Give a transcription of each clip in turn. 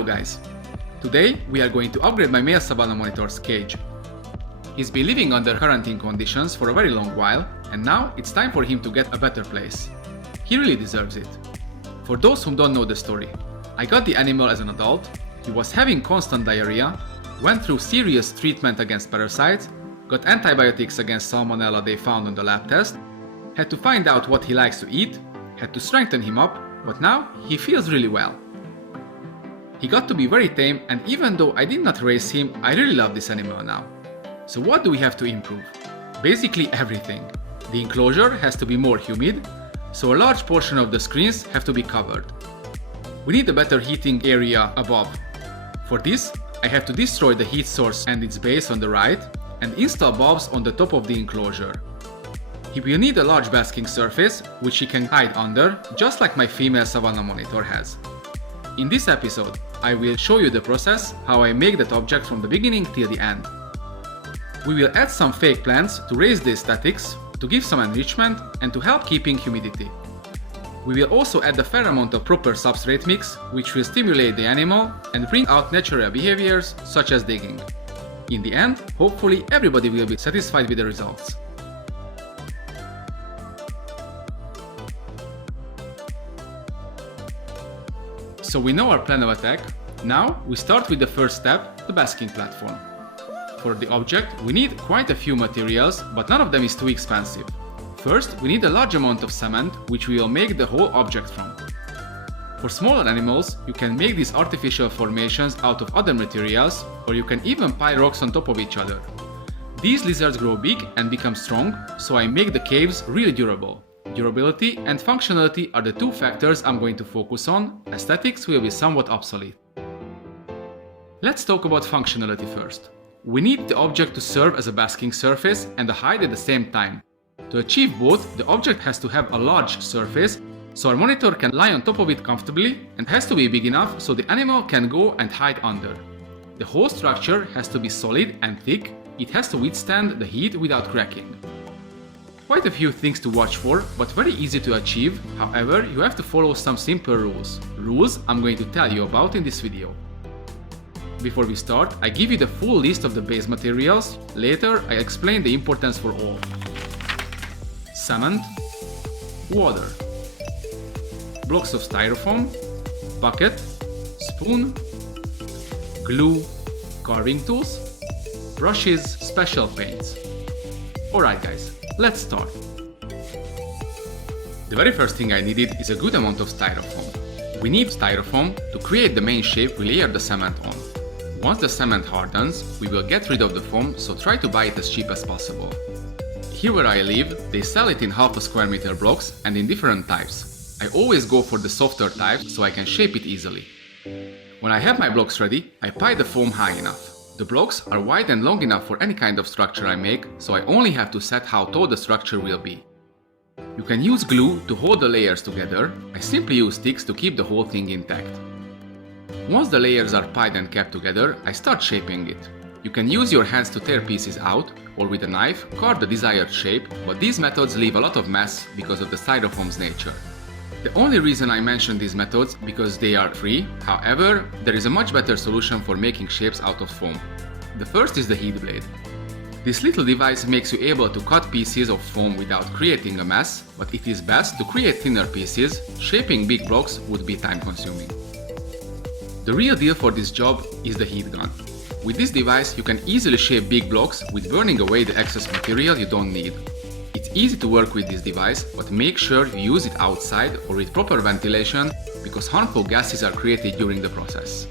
Hello guys! Today we are going to upgrade my male Savannah monitor's cage. He's been living under quarantine conditions for a very long while, and now it's time for him to get a better place. He really deserves it. For those who don't know the story, I got the animal as an adult, he was having constant diarrhea, went through serious treatment against parasites, got antibiotics against salmonella they found on the lab test, had to find out what he likes to eat, had to strengthen him up, but now he feels really well. He got to be very tame, and even though I did not raise him, I really love this animal now. So what do we have to improve? Basically everything. The enclosure has to be more humid, so a large portion of the screens have to be covered. We need a better heating area above. For this, I have to destroy the heat source and its base on the right, and install bulbs on the top of the enclosure. He will need a large basking surface, which he can hide under, just like my female Savannah monitor has. In this episode, I will show you the process, how I make that object from the beginning till the end. We will add some fake plants to raise the aesthetics, to give some enrichment, and to help keeping humidity. We will also add a fair amount of proper substrate mix, which will stimulate the animal and bring out natural behaviors such as digging. In the end, hopefully everybody will be satisfied with the results. So we know our plan of attack. Now we start with the first step, the basking platform. For the object we need quite a few materials, but none of them is too expensive. First we need a large amount of cement, which we will make the whole object from. For smaller animals you can make these artificial formations out of other materials, or you can even pile rocks on top of each other. These lizards grow big and become strong, so I make the caves really durable. Durability and functionality are the two factors I'm going to focus on. Aesthetics will be somewhat obsolete. Let's talk about functionality first. We need the object to serve as a basking surface and a hide at the same time. To achieve both, the object has to have a large surface, so our monitor can lie on top of it comfortably, and has to be big enough so the animal can go and hide under. The whole structure has to be solid and thick. It has to withstand the heat without cracking. Quite a few things to watch for, but very easy to achieve. However, you have to follow some simple rules. Rules I'm going to tell you about in this video. Before we start, I give you the full list of the base materials. Later, I explain the importance for all. Cement, water, blocks of styrofoam, bucket, spoon, glue, carving tools, brushes, special paints. Alright guys, let's start. The very first thing I needed is a good amount of styrofoam. We need styrofoam to create the main shape we layer the cement on. Once the cement hardens, we will get rid of the foam, so try to buy it as cheap as possible. Here where I live, they sell it in half a square meter blocks and in different types. I always go for the softer type so I can shape it easily. When I have my blocks ready, I pile the foam high enough. The blocks are wide and long enough for any kind of structure I make, so I only have to set how tall the structure will be. You can use glue to hold the layers together. I simply use sticks to keep the whole thing intact. Once the layers are piled and kept together, I start shaping it. You can use your hands to tear pieces out, or with a knife carve the desired shape, but these methods leave a lot of mess because of the styrofoam's nature. The only reason I mention these methods because they are free. However, there is a much better solution for making shapes out of foam. The first is the heat blade. This little device makes you able to cut pieces of foam without creating a mess, but it is best to create thinner pieces. Shaping big blocks would be time consuming. The real deal for this job is the heat gun. With this device you can easily shape big blocks with burning away the excess material you don't need. It's easy to work with this device, but make sure you use it outside or with proper ventilation, because harmful gases are created during the process.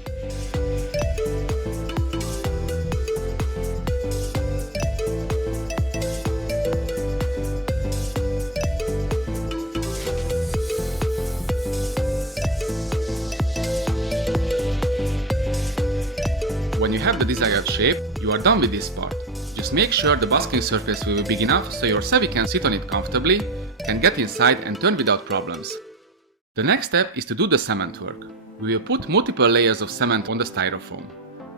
When you have the desired shape, you are done with this part. Just make sure the basking surface will be big enough so your savvy can sit on it comfortably, can get inside and turn without problems. The next step is to do the cement work. We will put multiple layers of cement on the styrofoam.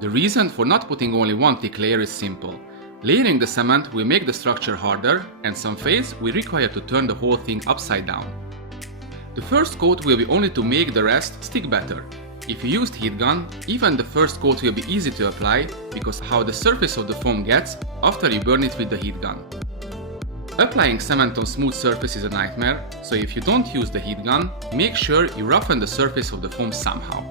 The reason for not putting only one thick layer is simple. Layering the cement will make the structure harder, and some phase we require to turn the whole thing upside down. The first coat will be only to make the rest stick better. If you used heat gun, even the first coat will be easy to apply because how the surface of the foam gets after you burn it with the heat gun. Applying cement on smooth surface is a nightmare, so if you don't use the heat gun, make sure you roughen the surface of the foam somehow.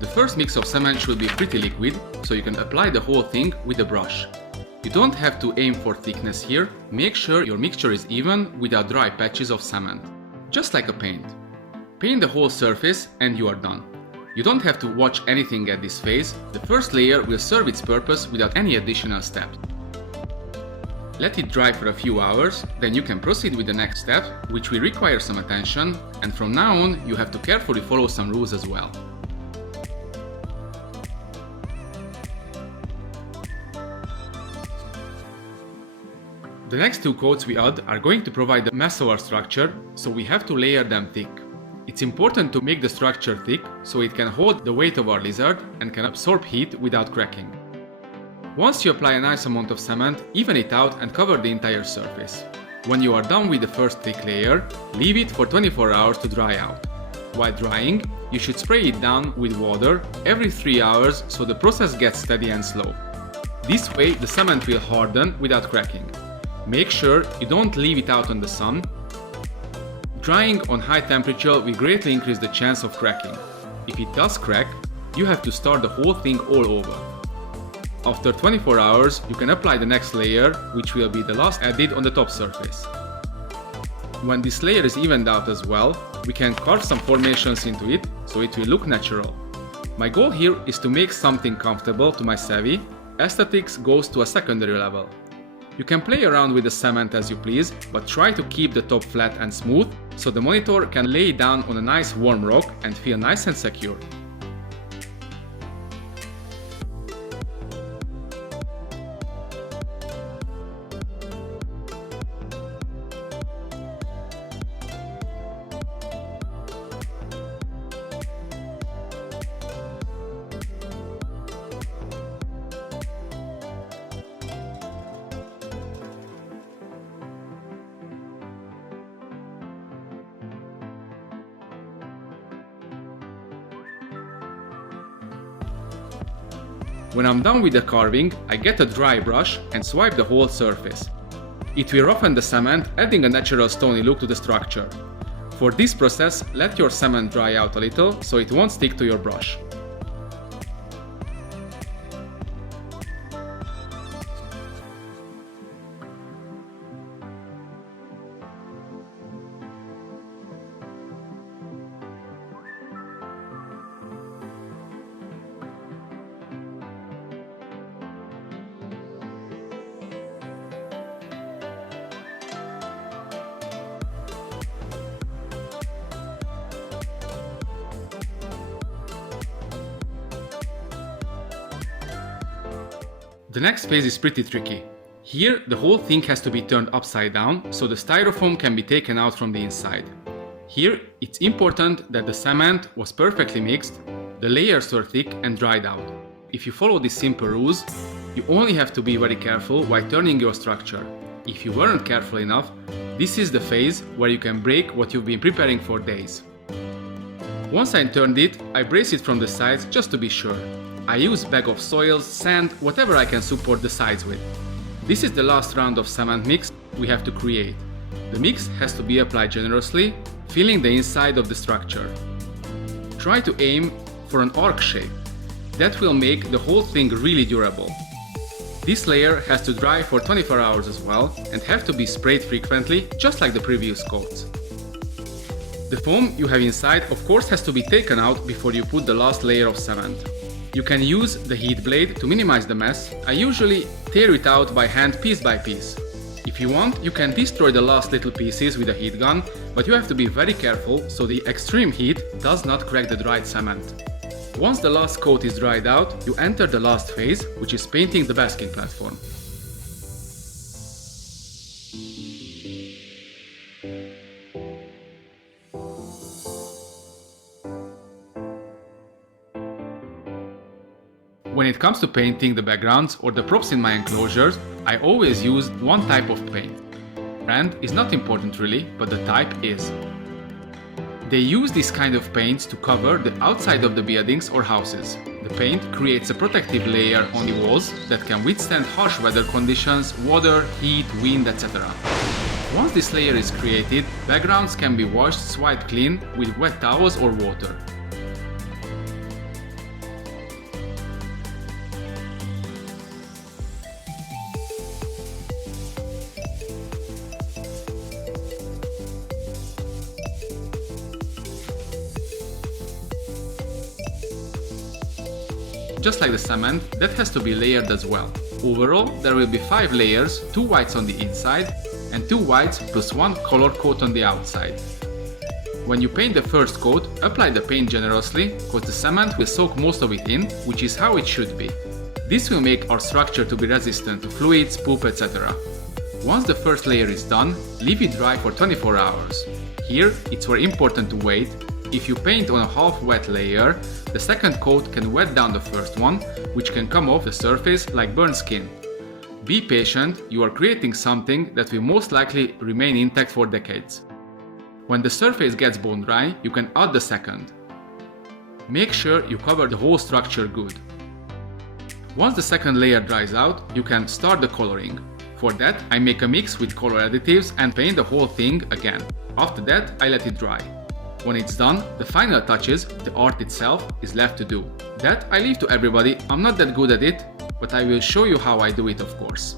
The first mix of cement should be pretty liquid, so you can apply the whole thing with a brush. You don't have to aim for thickness here, make sure your mixture is even without dry patches of cement. Just like a paint. Paint the whole surface and you are done. You don't have to watch anything at this phase, the first layer will serve its purpose without any additional steps. Let it dry for a few hours, then you can proceed with the next step, which will require some attention, and from now on you have to carefully follow some rules as well. The next two coats we add are going to provide the mass of our structure, so we have to layer them thick. It's important to make the structure thick so it can hold the weight of our lizard and can absorb heat without cracking. Once you apply a nice amount of cement, even it out and cover the entire surface. When you are done with the first thick layer, leave it for 24 hours to dry out. While drying, you should spray it down with water every 3 hours so the process gets steady and slow. This way the cement will harden without cracking. Make sure you don't leave it out on the sun. Drying on high temperature will greatly increase the chance of cracking. If it does crack, you have to start the whole thing all over. After 24 hours, you can apply the next layer, which will be the last added on the top surface. When this layer is evened out as well, we can carve some formations into it, so it will look natural. My goal here is to make something comfortable to my savvy. Aesthetics goes to a secondary level. You can play around with the cement as you please, but try to keep the top flat and smooth, so the monitor can lay down on a nice warm rock and feel nice and secure. When I'm done with the carving, I get a dry brush and swipe the whole surface. It will roughen the cement, adding a natural stony look to the structure. For this process, let your cement dry out a little so it won't stick to your brush. The next phase is pretty tricky. Here, the whole thing has to be turned upside down so the styrofoam can be taken out from the inside. Here, it's important that the cement was perfectly mixed, the layers were thick and dried out. If you follow these simple rules, you only have to be very careful while turning your structure. If you weren't careful enough, this is the phase where you can break what you've been preparing for days. Once I turned it, I brace it from the sides just to be sure. I use bag of soils, sand, whatever I can support the sides with. This is the last round of cement mix we have to create. The mix has to be applied generously, filling the inside of the structure. Try to aim for an arc shape. That will make the whole thing really durable. This layer has to dry for 24 hours as well and have to be sprayed frequently, just like the previous coats. The foam you have inside of course has to be taken out before you put the last layer of cement. You can use the heat blade to minimize the mess. I usually tear it out by hand piece by piece. If you want, you can destroy the last little pieces with a heat gun, but you have to be very careful so the extreme heat does not crack the dried cement. Once the last coat is dried out, you enter the last phase, which is painting the basking platform. When it comes to painting the backgrounds or the props in my enclosures, I always use one type of paint. Brand is not important really, but the type is. They use this kind of paint to cover the outside of the buildings or houses. The paint creates a protective layer on the walls that can withstand harsh weather conditions, water, heat, wind, etc. Once this layer is created, backgrounds can be washed, swiped clean with wet towels or water. Just like the cement, that has to be layered as well. Overall, there will be 5 layers, 2 whites on the inside and 2 whites plus 1 color coat on the outside. When you paint the first coat, apply the paint generously, cause the cement will soak most of it in, which is how it should be. This will make our structure to be resistant to fluids, poop, etc. Once the first layer is done, leave it dry for 24 hours. Here, it's very important to wait. If you paint on a half wet layer, the second coat can wet down the first one, which can come off the surface like burnt skin. Be patient, you are creating something that will most likely remain intact for decades. When the surface gets bone dry, you can add the second. Make sure you cover the whole structure good. Once the second layer dries out, you can start the coloring. For that, I make a mix with color additives and paint the whole thing again. After that, I let it dry. When it's done, the final touches, the art itself, is left to do. That I leave to everybody. I'm not that good at it, but I will show you how I do it, of course.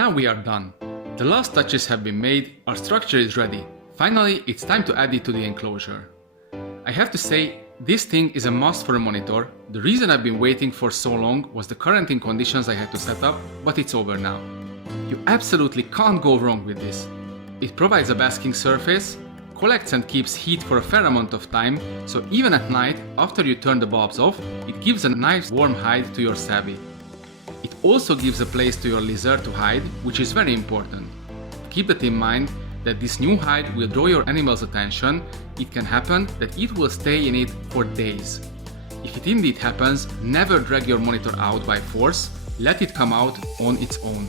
now we are done. The last touches have been made, our structure is ready. Finally, it's time to add it to the enclosure. I have to say, this thing is a must for a monitor. The reason I've been waiting for so long was the quarantine conditions I had to set up, but it's over now. You absolutely can't go wrong with this. It provides a basking surface, collects and keeps heat for a fair amount of time, so even at night, after you turn the bulbs off, it gives a nice warm hide to your savvy. It also gives a place to your lizard to hide, which is very important. Keep that in mind, that this new hide will draw your animal's attention. It can happen that it will stay in it for days. If it indeed happens, never drag your monitor out by force, let it come out on its own.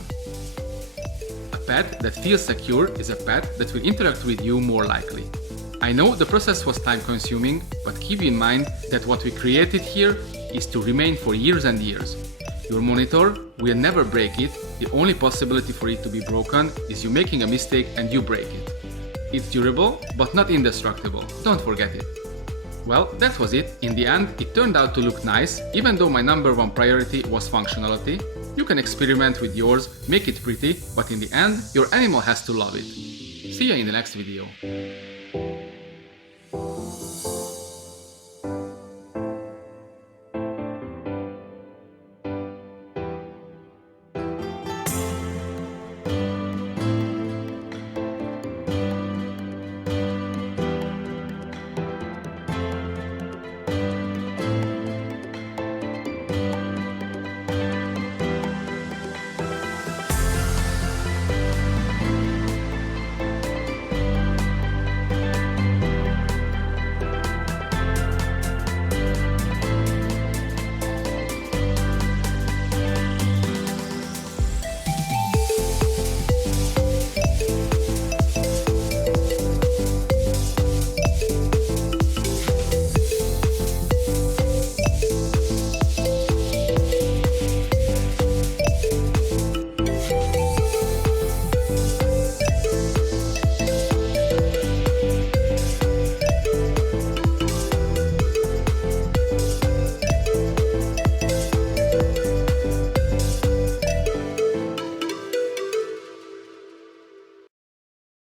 A pet that feels secure is a pet that will interact with you more likely. I know the process was time consuming, but keep in mind that what we created here is to remain for years and years. Your monitor will never break it. The only possibility for it to be broken is you making a mistake and you break it. It's durable, but not indestructible. Don't forget it. Well, that was it. In the end, it turned out to look nice, even though my number one priority was functionality. You can experiment with yours, make it pretty, but in the end, your animal has to love it. See you in the next video.